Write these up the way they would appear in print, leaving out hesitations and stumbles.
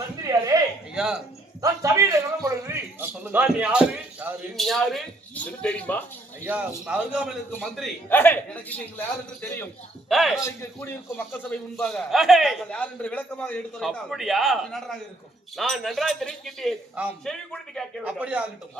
மந்திரியாரே ஐயா, நான் சபையில சொல்லும் பொழுது நான் யாரு யாரு தெரியுமா? ஐயா, அருகாமையில் இருக்கும் மந்திரி எனக்கு நீங்கள் யார் என்று தெரியும். இங்கே கூடியிருக்கும் மக்கள் சபை முன்பாக யார் என்று விளக்கமாக எடுத்து அப்படியா? நன்றாக இருக்கும். நான் நன்றாக தெரிவிக்கின்றேன். செவி கொடுத்து கேட்க அப்படியே ஆகட்டும்.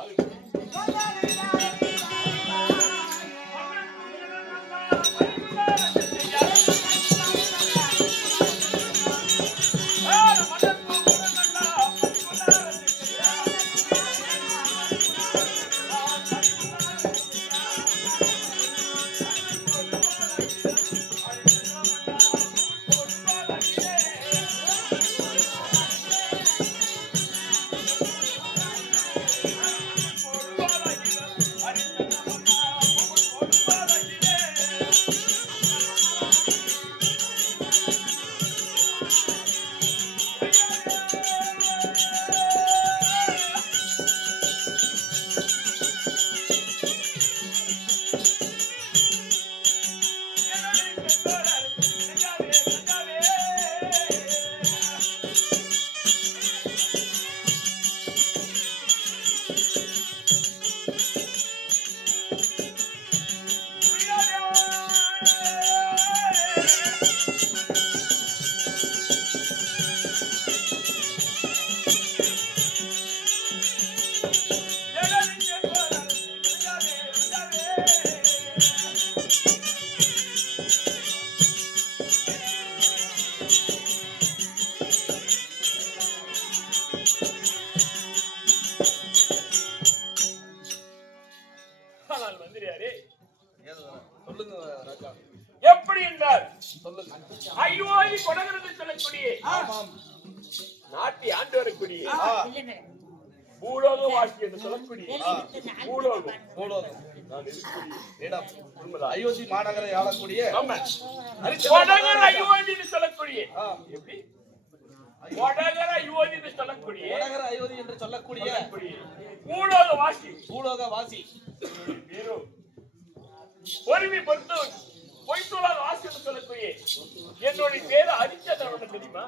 எப்படி என்றால் ஐயோதி கொடகிறது சொல்லக்கூடிய நாட்டை ஆண்டு வரக்கூடிய பூலோக வாசி என்று சொல்லக்கூடிய அயோத்தி மாநகரை ஆளக்கூடிய கொடகர அயோத்தி என்று சொல்லக்கூடிய எப்படி கொடகர அயோத்தி என்று சொல்லக்கூடிய கொடகர அயோத்தி என்று சொல்லக்கூடிய பூலோக வாசி பொறுமை பொறுத்து பொய்த்தோளால் வாசி என்று சொல்லக்கூடிய என்னுடைய பேரு அரிச்சந்திரன் தெரியுமா?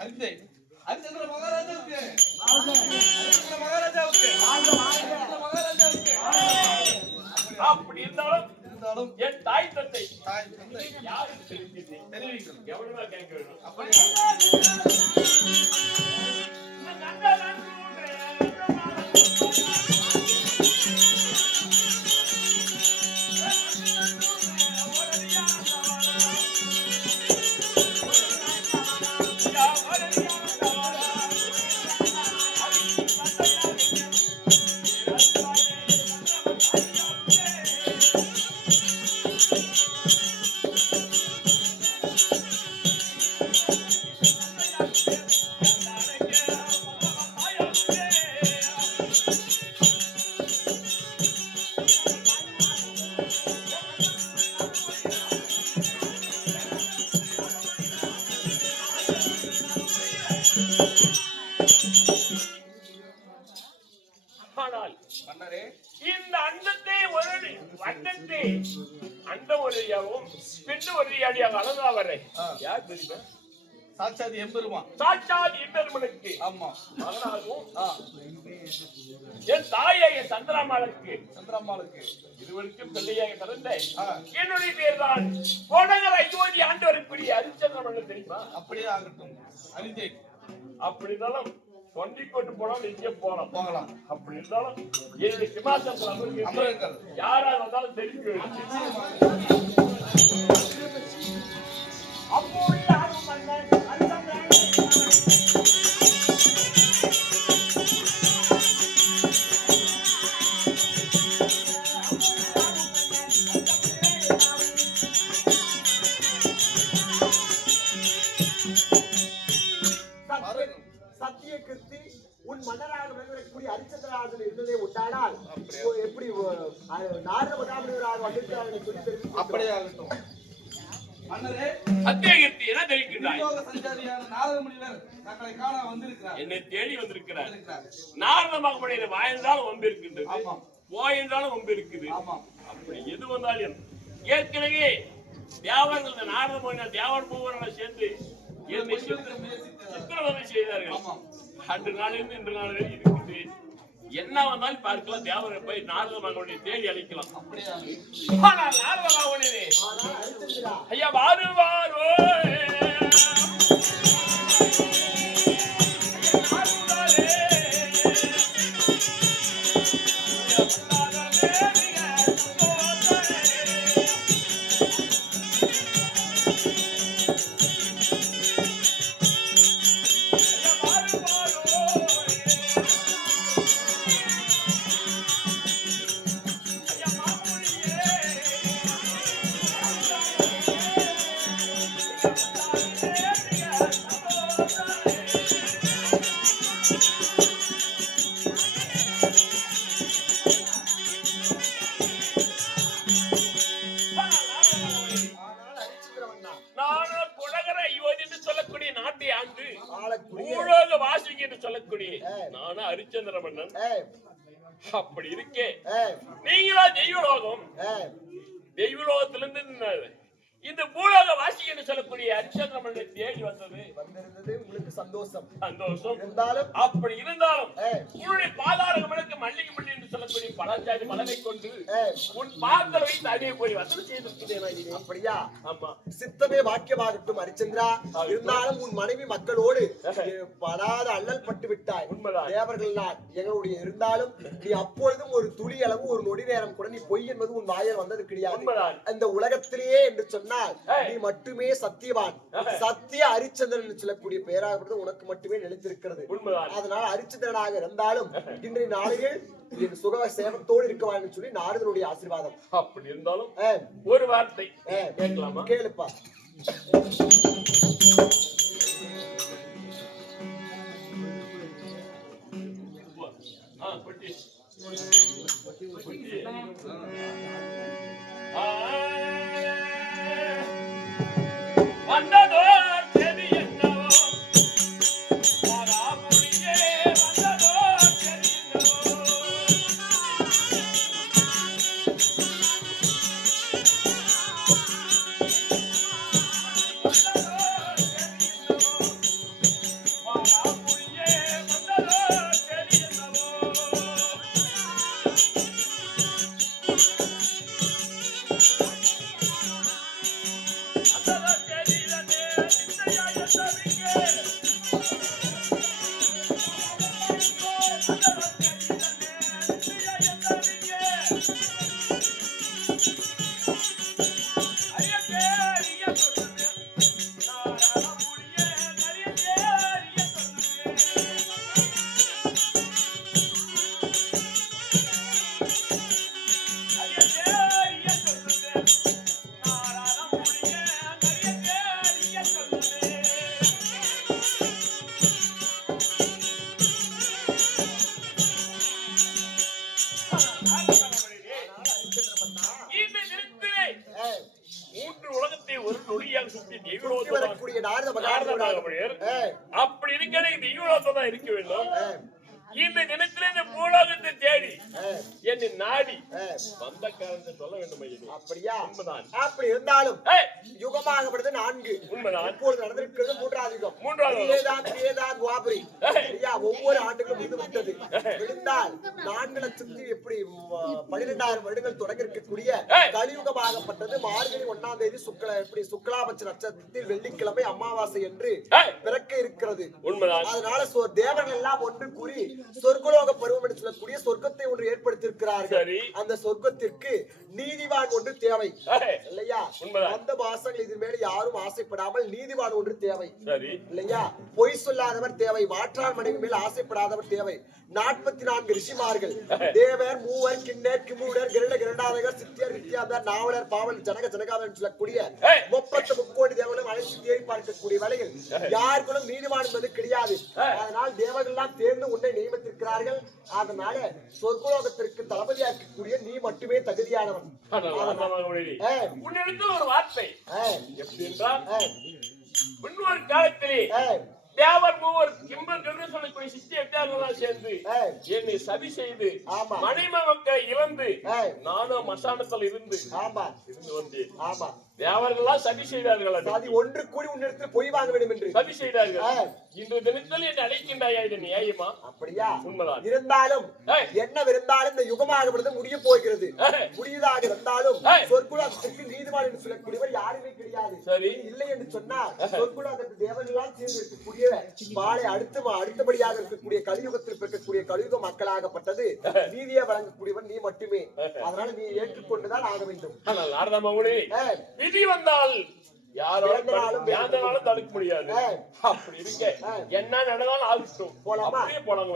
அறிந்தேன். அரிச்சந்திர மகாராஜாவுக்கு அப்படி இருந்தாலும் என் தாய் தந்தை யாரும் தெரிவிக்கிறேன் எவ்வளவு கேட்க வேண்டும். அப்படி இந்த அண்டத்தை அண்ட ஒருவரையாகவும் பெண்ணு ஒருவரையாக அழகாவரை யார் தெரியுமா? சாட்சாதி எம்பெருமான். சாட்சாதி எம்பெருமானுக்கு ஆமா மகனாகவும் என் தாயை சந்திரமாளுக்கு இருவருக்கும் பிள்ளையாக பிறந்த என்னுடைய பேர் தான் கொடகர அயோத்தி ஆண்டு வரக்கூடிய அரிச்சந்திரன் தெரியுமா? அப்படியே ஆகட்டும், அறிந்தேன். அப்படி இருந்தாலும் கொண்டு போனாலும் எங்கே போகலாம். அப்படி இருந்தாலும் என்னுடைய சிம்மாசனத்தில் அமருங்கள். யாரா இருந்தாலும் தெரிவிக்க அப்போ உன் மன்னராக விளங்கக்கூடிய அரிச்சந்திரராஜன் இருந்ததே உண்டானால் எப்படி நாரத மகாமுனிவராக வந்திருக்கிறார்கள் சொல்லி தெரிவித்து அப்படியே ஆகட்டும். மன்னரே, சத்தியகீர்த்தி என்ன தெரிவிக்கின்றாய்? சஞ்சாரியான நாரத முனிவர் தங்களை காண வந்திருக்கிறார். என்னை தேடி வந்திருக்கிறார். நாரத மகாமுனிவர் வாழ்ந்தாலும் வம்பு இருக்கின்றது, போயிருந்தாலும் வம்பு இருக்குது. அப்படி எது வந்தாலும் ஏற்கனவே தேவர்கள் இந்த நாரத மகன் தேவர் மூவர்கள் சேர்ந்து என்னை சித்திரவதை செய்தார்கள். அன்று நாளிலிருந்து இன்று நாள் வரை இருக்குது. என்ன வந்தாலும் பார்க்கலாம். தேவரை போய் நாரத மகனுடைய தேடி அழைக்கலாம். ஆனால் நாரத மகனே ஐயா வாருவாரோ ஹரிச்சந்திர மன்னன். அப்படி இருக்கே நீங்களா தெய்வலோகம், தெய்வலோகத்திலிருந்து இந்த பூலோக வாசி என்று சொல்லக்கூடிய ஹரிச்சந்திர மன்னன் தேடி வந்தது உங்களுக்கு சந்தோஷம். சந்தோஷம் இருந்தாலும் அப்படி இருந்தாலும் உன்னுடைய பாதாரங்களுக்கு மல்லிகை மல்லி என்று சொல்லக்கூடிய பழச்சாதி மலரை கொண்டு உன் பாதத்தில் வைத்து அடியை போய் வசதி செய்திருக்கிறேன். அப்படியா? ஆமா. சித்தமே வாக்கியமாகட்டும் ஹரிச்சந்திரா. இருந்தாலும் உன் மனைவி மக்களோடு படாத அல்லல் பட்டு விட்டாய். உண்மைதான். தேவர்கள் நான் எங்களுடைய இருந்தாலும் நீ அப்பொழுதும் ஒரு துளி அளவு ஒரு நொடி நேரம் கூட நீ பொய் என்பது உன் வாயில் வந்தது கிடையாது. அந்த உலகத்திலேயே என்று சொன்னால் நீ மட்டுமே சத்தியவான். சத்திய ஹரிச்சந்திரன் சொல்லக்கூடிய பெயராக உனக்கு மட்டுமே நிலைத்திருக்கிறது. அதனால ஹரிச்சந்திரனாக இருந்தாலும் இன்றைய நாளில் என் சுக சேவத்தோடு இருக்கவான்னு சொல்லி நாரதனுடைய ஆசீர்வாதம். அப்படி இருந்தாலும் ஒரு வார்த்தை கேட்கலாமா? கேளுப்பா. வந்ததோ அப்படி இருக்க தெய்வலோகத்தான் இருக்க வேண்டும். இந்த தினத்திலே இந்த பூலோகத்தை தேடி என்னை நாடி வந்த காரணத்தை சொல்ல வேண்டும். அப்படியா? உண்மைதான். அப்படி இருந்தாலும் யுகமாகப்படுது 4. உண்மைதான். இப்பொழுது நடந்திருக்கிறது 3வது யுகம். 3வது துவாபரி. ஒவ்வொரு ஆண்டுகளும் முடிந்து விட்டது. விழுந்தால் 4 லட்சத்தி எப்படி 12,000 வருடங்கள் தொடங்க இருக்கக்கூடிய கலியுகமாகப்பட்டது மார்கழி 1ஆம் தேதி சுக்லாபட்ச நட்சத்திரத்தில் வெள்ளிக்கிழமை அமாவாசை என்று பிறக்க இருக்கிறது. உண்மைதான். அதனால தேவர்கள் எல்லாம் ஒன்று கூறி சொர்க்கலோக பருவம் என்று சொல்லக்கூடிய சொர்க்கத்தை ஒன்று ஏற்படுத்தியிருக்கிறார்கள். அந்த சொர்க்கத்திற்கு நீதிவான் ஒன்று தேவை இல்லையா? அந்த மாசங்கள் இதன் மேல யாரும் ஆசைப்படாமல் நீதிவான் ஒன்று தேவை இல்லையா? பொய் சொல்லாதவர் தேவை. மாற்றான் மனைவி மேல் ஆசைப்படாதவர் தேவை. 44 ரிஷிமார்கள், தேவர், மூவர், கிண்ணர், கிமுடர், கிரண்ட கிரண்டாதகர், சித்தியர், வித்யாதர், நாவலர், பாவல், ஜனக ஜனகாதர் சொல்லக்கூடிய 33 கோடி தேவர்களும் அழைத்து தேடி பார்க்கக்கூடிய வேளையில் யாருக்கும் நீதிவான் என்பது கிடையாது. அதனால் தேவர்கள் எல்லாம் தேர்ந்து உன்னை நியமித்திருக்கிறார்கள். அதனால சொர்க்கலோகத்திற்கு தளபதியாக்கக்கூடிய நீ மட்டுமே தகுதியானவன். ஒரு வார்த்தை எப்படி என்றால் முன்னொரு காலத்திலே தேவர் மூவர் கிம்பர் என்று சொல்லக்கூடிய சித்தி எட்டார்களெல்லாம் சேர்ந்து என்னை சதி செய்து மனைமக்களை இழந்து நானும் மசானத்தில் இருந்து வந்து தேவர்கள்லாம் சதி செய்தார்கள். சதி ஒன்று கூடி உன்னிடத்தில் பொய் வாங்க வேண்டும் என்று சதி செய்தார்கள். இன்று தினத்தில் என்னை அழைக்கின்றாயா? இது நியாயமா? அப்படியா? உண்மைதான். இருந்தாலும் என்னவிருந்தாலும் இந்த யுகமாக முடிய போகிறது. முடியதாக இருந்தாலும் சொற்குலத்துக்கு நீதிமான் என்று சொல்லக்கூடியவர் யாருமே கிடையாது. சரி இல்லை என்று சொன்னால் சொற்குலத்துக்கு தேவர்களால் சேர்ந்து இருக்கக்கூடியவர் பாலை அடுத்தபடியாக இருக்கக்கூடிய கலியுகத்தில் இருக்கக்கூடிய கலியுக மக்களாகப்பட்டது நீதியை வழங்கக்கூடியவர் நீ மட்டுமே. அதனால நீ ஏற்றுக்கொண்டுதான் ஆக வேண்டும். விதி வந்தால் யாராலும் தடுக்க முடியாது. அப்படி இருக்க என்ன நடந்தாலும் ஆகட்டும். அப்படியே போலாங்க.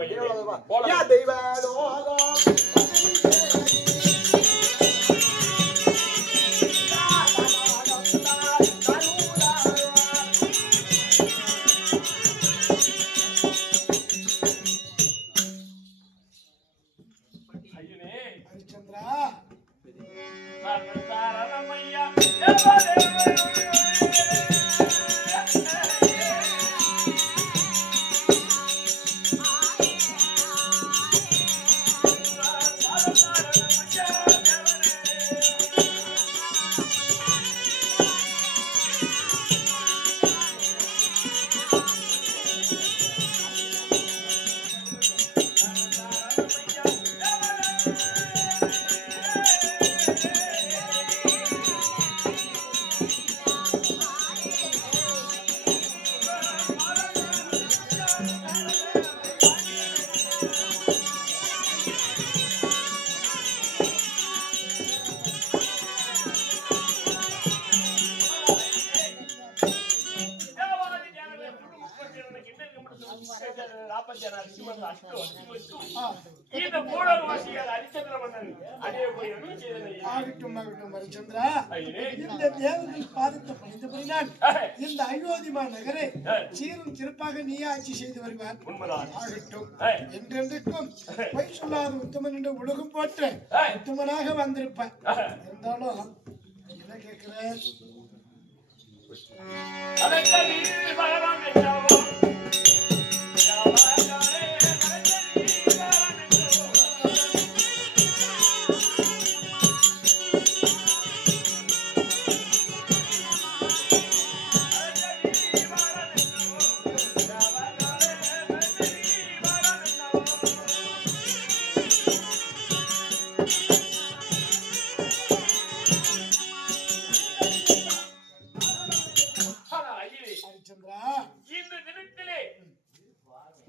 இந்த அயோத்திமா நகரை சீரும் சிறப்பாக நீ ஆட்சி செய்து வருவார். ஆகட்டும். என்றென்றைக்கும் பொய் சொல்லாத உத்தமன் என்று உலகம் போற்ற உத்தமனாக வந்திருப்பான். இருந்தாலும் என்ன கேட்கிறேன்?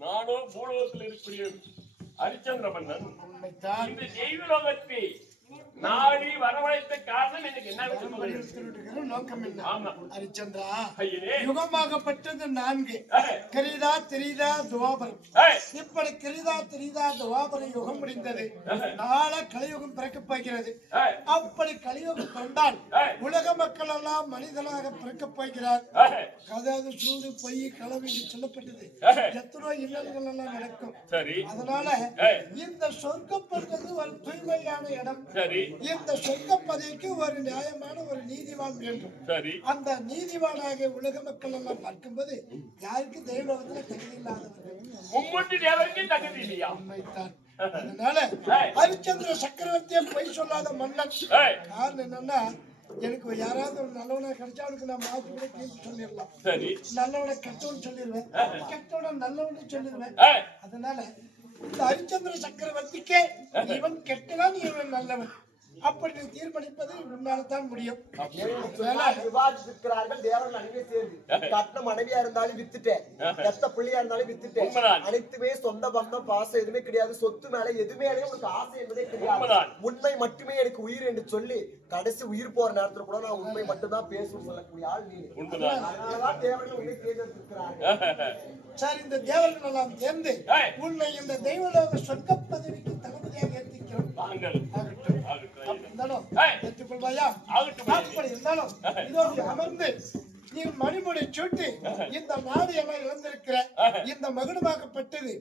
நானும் பூலோகத்தில் இருக்கிற ஹரிச்சந்திர மன்னன் இந்த தெய்வலோகத்தை நாடி வரவழைத்த காரணம் எனக்கு என்ன நோக்கம் என்ன? ஹரிச்சந்திரா, யுகமாகப்பட்டது 4. கிரீதா திரீதா துவாபரம். இப்படி கிரீதா திரீதா துவாபர யுகம் முடிந்தது. நாள கலியுகம் பிறக்கப் போகிறது. அப்படி கலியுகம் கொண்டால் உலக மக்கள் எல்லாம் மனிதனாக பிறக்கப் போகிறார். அதாவது சூடு பொய் களவு என்று சொல்லப்பட்டது. எத்தனோ இல்லங்கள் எல்லாம் நடக்கும். அதனால இந்த சொர்க்கப்படுறது ஒரு தூய்மையான இடம். இந்த சொர்க்க பதவிக்கு ஒரு நியாயமான ஒரு நீதிவான் வேண்டும். அந்த நீதிவானாக உலக மக்கள் எல்லாம் பார்க்கும்போது யாருக்கு தெய்வலோகத்துல தகுதி இல்லாதவர்கள். அதனால ஹரிச்சந்திர சக்கரவர்த்தியை பொய் சொல்லாத மன்னன். காரணம் என்னன்னா, எனக்கு யாராவது ஒரு நல்லவனா கிடைச்சா அவனுக்கு நான் மாற்றி கூட தீர்ப்பு சொல்லிடலாம். நல்லவனை கெட்டவன் சொல்லிடுவேன், கெட்டவன நல்லவன் சொல்லிடுவேன். அதனால இந்த ஹரிச்சந்திர சக்கரவர்த்திக்கே இவன் கெட்டவன் இவன் நல்லவன் அப்படி தீர்மானிப்பது உன்னால்தான் முடியும். விவாதிக்கிறார்கள் தேவர்கள் அனைவரே சேர்ந்து. கட்ட மனைவியா இருந்தாலும் வித்துட்டேன், கத்த பிள்ளையா இருந்தாலும் வித்துட்டேன். அனைத்துமே சொந்த பந்தம் பாசம் எதுவுமே கிடையாது. சொத்து மேல எதுவுமே எனக்கு ஆசை என்பதே கிடையாது. உண்மை மட்டுமே எனக்கு உயிர் என்று சொல்லி கடைசி உயிர் போற நேரத்துல கூட நான் உண்மை மட்டும்தான் பேசணும்னு சொல்லக்கூடிய ஆள் நீ. அதனாலதான் தேவர்கள் உண்மை தேர்ந்தெடுத்திருக்கிறார்கள். சார், இந்த தேவர்கள் எல்லாம் சேர்ந்து உன்னை இந்த தெய்வலோக சொர்க்க பதவிக்கு தளபதியாக ஏற்றிக்கிறோம். அமர்ந்து நீ மணிமுடி சூட்டி இந்த நாடு எல்லாம் இழந்திருக்கிற இந்த மகுடமாக்கப்பட்டது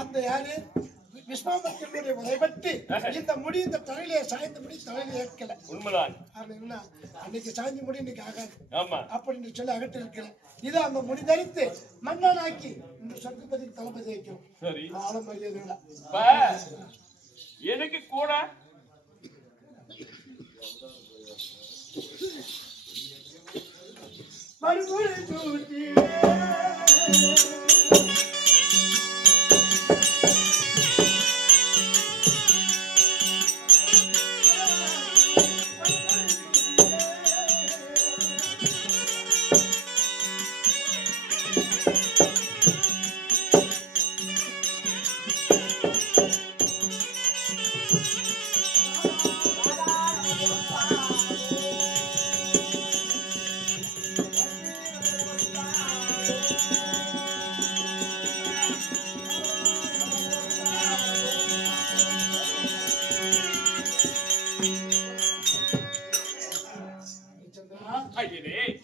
அந்த யாரு விஸ்வாமித்திரனுடைய வரைபட்டு இந்த முடி இந்த தலையிலே சாய்ந்த முடி தலையில ஏற்கல. உண்மைதான். என்ன அன்னைக்கு சாய்ந்த முடி இன்னைக்கு ஆகாது. ஆமா. அப்படின்னு சொல்லி அகற்றி இருக்கிறேன். இதை அந்த முடி தரித்து மன்னனாக்கி இந்த சொர்க்கப்பதிக்கு தளபதி வைக்கும். சரி. ஆழம் மரியாதை எனக்கு கூட மறுபடி தூக்கி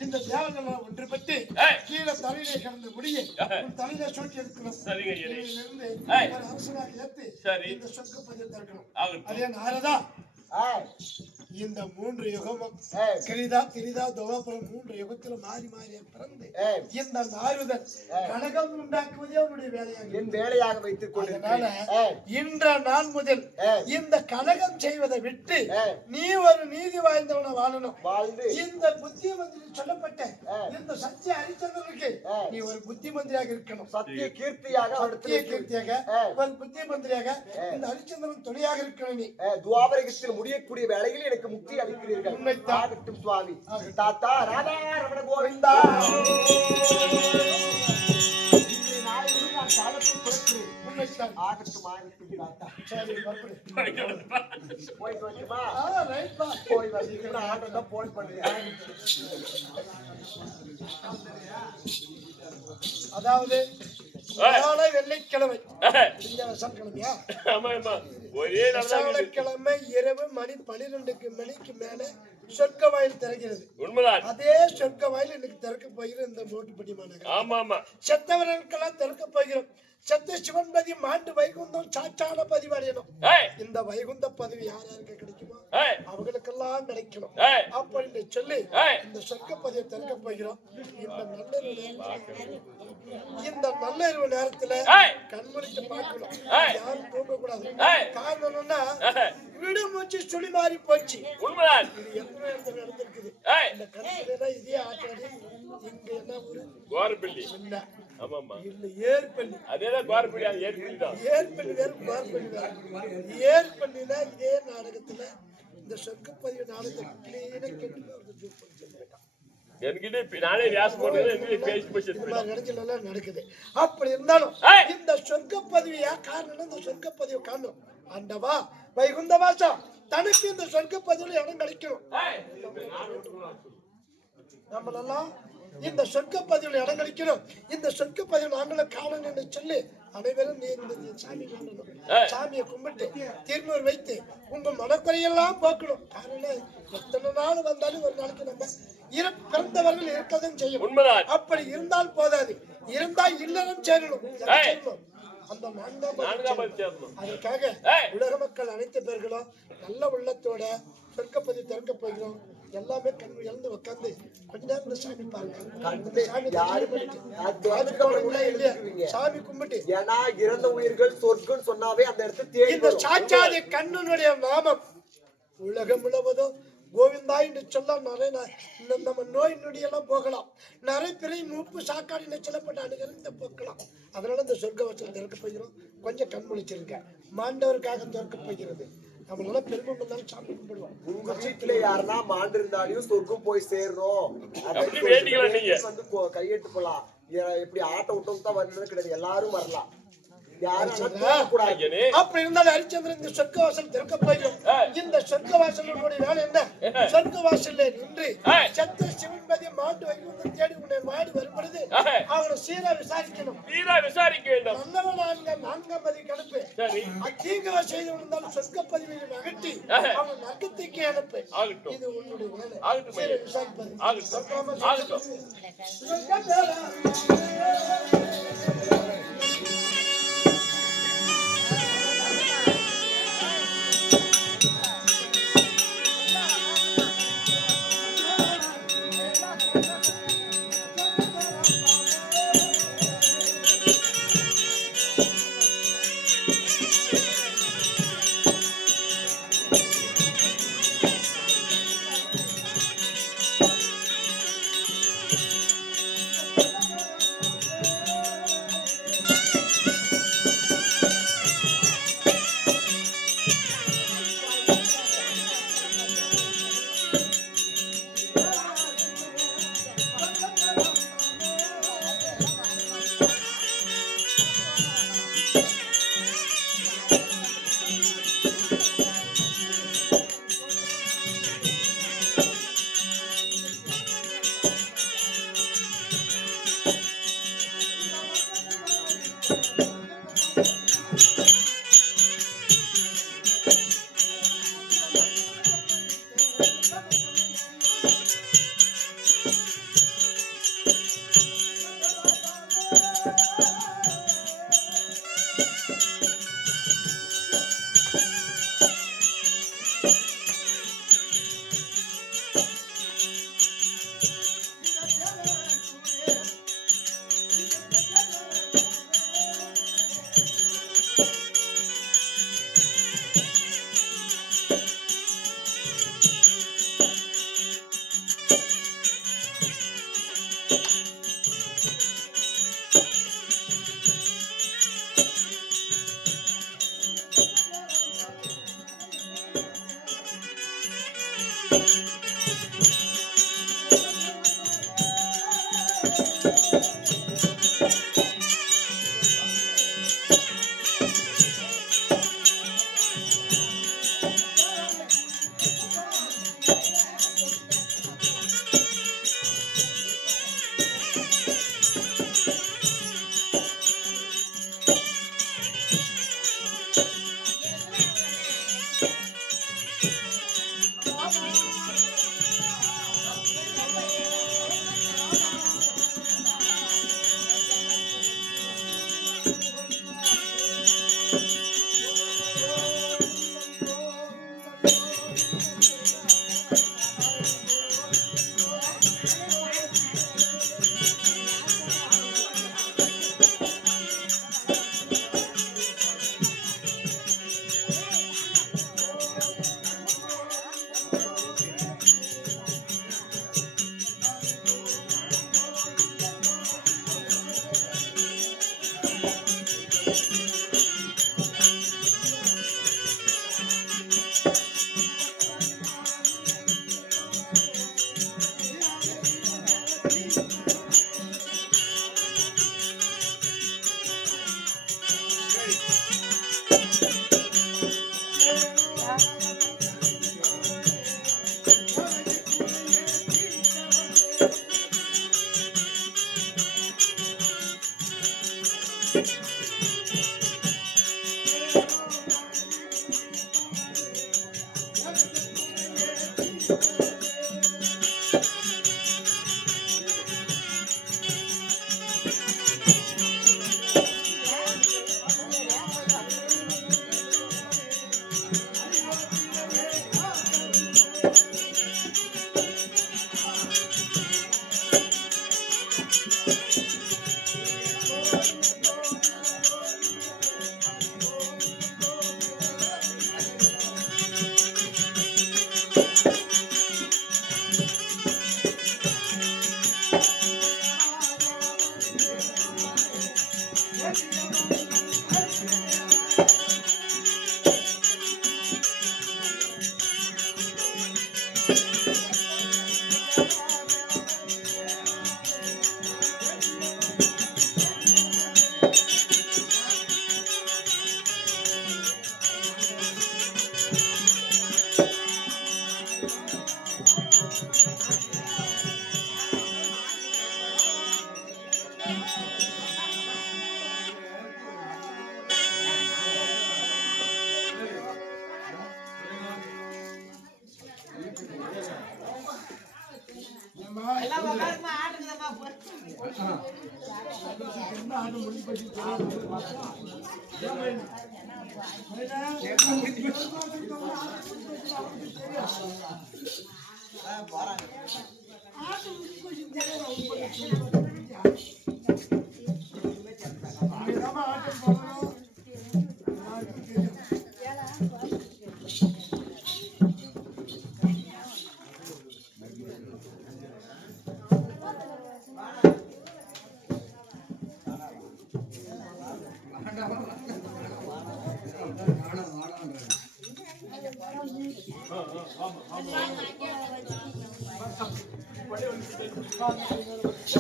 இந்த தேவர்கள் ஒன்றுபட்டு கீழே தலையிலே கிடந்த முடியை தலையில சூட்டி எடுக்கணும். அரசனாக ஏற்று இந்த சொர்க்கப்பதியை திறக்கணும். அதே நாரதா இந்த 3 யுகமும் கிரிதா திரிதா துவாபரம் 3 யுகத்துல மாறி மாறி பிறந்து இந்த நாரதன் கனகம் உண்டாக்குவதே அவனுடைய வேலையாக என் வேலையாக வைத்துக் கொண்டிருக்கிறேன். இன்ற நாள் முதல் இந்த கனகம் செய்வதை விட்டு நீ ஒரு நீதி வாய்ந்தவனை வாழணும். வாழ்ந்து இந்த புத்தி மந்திரி சொல்லப்பட்ட இந்த சத்திய ஹரிச்சந்திரனுக்கு நீ ஒரு புத்தி மந்திரியாக இருக்கணும். சத்திய கீர்த்தியாக சத்திய கீர்த்தியாக ஒரு புத்தி மந்திரியாக இந்த ஹரிச்சந்திரன் துணையாக இருக்கணும். நீ துவாபரகத்தில் முடியக்கூடிய வேலையில் எனக்கு முக்தி அளிக்கிறீர்கள். ஆகட்டும் சுவாமி. தாத்தா ராதா ரமண கோவிந்தா. ஆகட்டும் ஆகட்டும் தாத்தா. போயிட்டு வந்துமா? போய் வந்து ஆட்டோ தான் போன் பண்றேன். அதாவது வெள்ளிக்கிழமை கிழமையா? கிழமை இரவு மணி 12 மணிக்கு மேல சொர்க்க வாயில் திறக்கிறது. அதே சொர்க்க வாயில் இன்னைக்கு திறக்க போகிறோம். இந்த மோட்டுப்பட்டி மாநகரம் செத்தவர்களுக்கெல்லாம் திறக்க போகிறோம். சத்த சிவன்பதி மாண்டு வைகுந்தம் சாச்சான பதிவு அடையணும். இந்த வைகுந்த பதவி யார் யாருக்கு கிடைக்குமோ அவங்களுக்கெல்லாம் கிடைக்கணும் அப்படின்னு சொல்லி இந்த சொர்க்க பதிவை திறக்க போகிறோம். இந்த நள்ளிரவு நேரத்துல கண்முழித்து பார்க்கணும். யாரும் தூங்க கூடாது. காரணம்னா விடுமூச்சு சுழி மாறி போச்சு. இது எத்தனை இடத்துல நடந்திருக்குது. இந்த கருத்துல இதே ஆட்டாடி இங்க என்ன ஒரு கோரப்பள்ளி இல்ல ஏற்பள்ளி. அதேதான் கோரப்பள்ளி. அது ஏற்பள்ளி தான். ஏற்பள்ளி வேறு கோரப்பள்ளி வேறு. ஏற்பள்ளினா இதே நாடகத்துல இந்த சொர்க்கப்பதிவு நாடகத்தை கிளீனா நடக்குது. அப்படி இருந்தாலும் இந்த சொர்க்கப்பதிவியா காரணம் இந்த சொர்க்கப்பதிவு காரணம் ஆண்டவா வைகுந்த வாசம் தனக்கு இந்த சொர்க்கப்பதிவுல இடம் கிடைக்கணும். நம்மளெல்லாம் இந்த சொர்க்கப்பதிவுல இடம் கிடைக்கணும். இந்த சொர்க்கப்பதிவு நாங்களும் காணணும் என்று சொல்லி அனைவரும் நீ இந்த சாமி காணணும். சாமியை கும்பிட்டு திருநூறு வைத்து உங்க மனக்குறையெல்லாம் போக்கணும். காரணம் எத்தனை நாள் வந்தாலும் ஒரு நாளைக்கு நம்ம பிறந்தவர்கள் இருக்கதான் செய்யணும். அப்படி இருந்தால் போதாது. இருந்தா இல்லறம் சேரணும். அந்த அதுக்காக உலக மக்கள் அனைத்து பேர்களும் நல்ல உள்ளத்தோட சொர்க்கப்பதிவு திறக்க போகிறோம். எல்லாமே கண் இழந்து உட்காந்து கொஞ்ச நேரம் சாமி பாருங்க. சாமி கும்பிட்டு ஏன்னா இறந்த உயிர்கள் சொர்க்கம் சொன்னாவே அந்த இடத்துல இந்த சாட்சாதி கண்ணனுடைய நாமம் உலகம் முழுவதும் கோவிந்தா என்று சொல்ல நிறைய நம்ம நோய் நொடியெல்லாம் போகலாம். நிறைய பிறை மூப்பு சாக்காடு சொல்லப்பட்ட அணுகிறது போக்கலாம். அதனால இந்த சொர்க்க வசனம் திறக்க போகிறோம். கொஞ்சம் கண் முழிச்சிருக்க மாண்டவருக்காக திறக்க போகிறது. நம்மளால பெருமை வந்தாலும் சாமி கும்பிடுவோம். உங்க வீட்டுல யாருன்னா மாண்டு இருந்தாலும் சொர்க்கம் போய் சேரணும் வந்து கையெட்டு போலாம். எப்படி ஆட்டோ விட்டவங்க தான் வரணும் கிடையாது. எல்லாரும் வரலாம். அப்படி இருந்தாலும் ஹரிச்சந்திரன் இந்த சொர்க்க வாசல் திறக்க போகிறோம். இந்த சொர்க்க வாசலுடைய வேலை என்ன? சொர்க்க வாசல்ல நின்று சத்த சிவன்பதி மாட்டு வைகுந்த தேடி உன்னை மாடி வரும்பொழுது அவனை சீரா விசாரிக்கணும். நான்காம் பதி கணப்பு அத்தீங்க செய்து இருந்தாலும் சொர்க்க பதிவில் அகட்டி அவன் நகத்துக்கு அனுப்பு. இது உன்னுடைய வேலை. விசாரிப்பது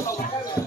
ஆமா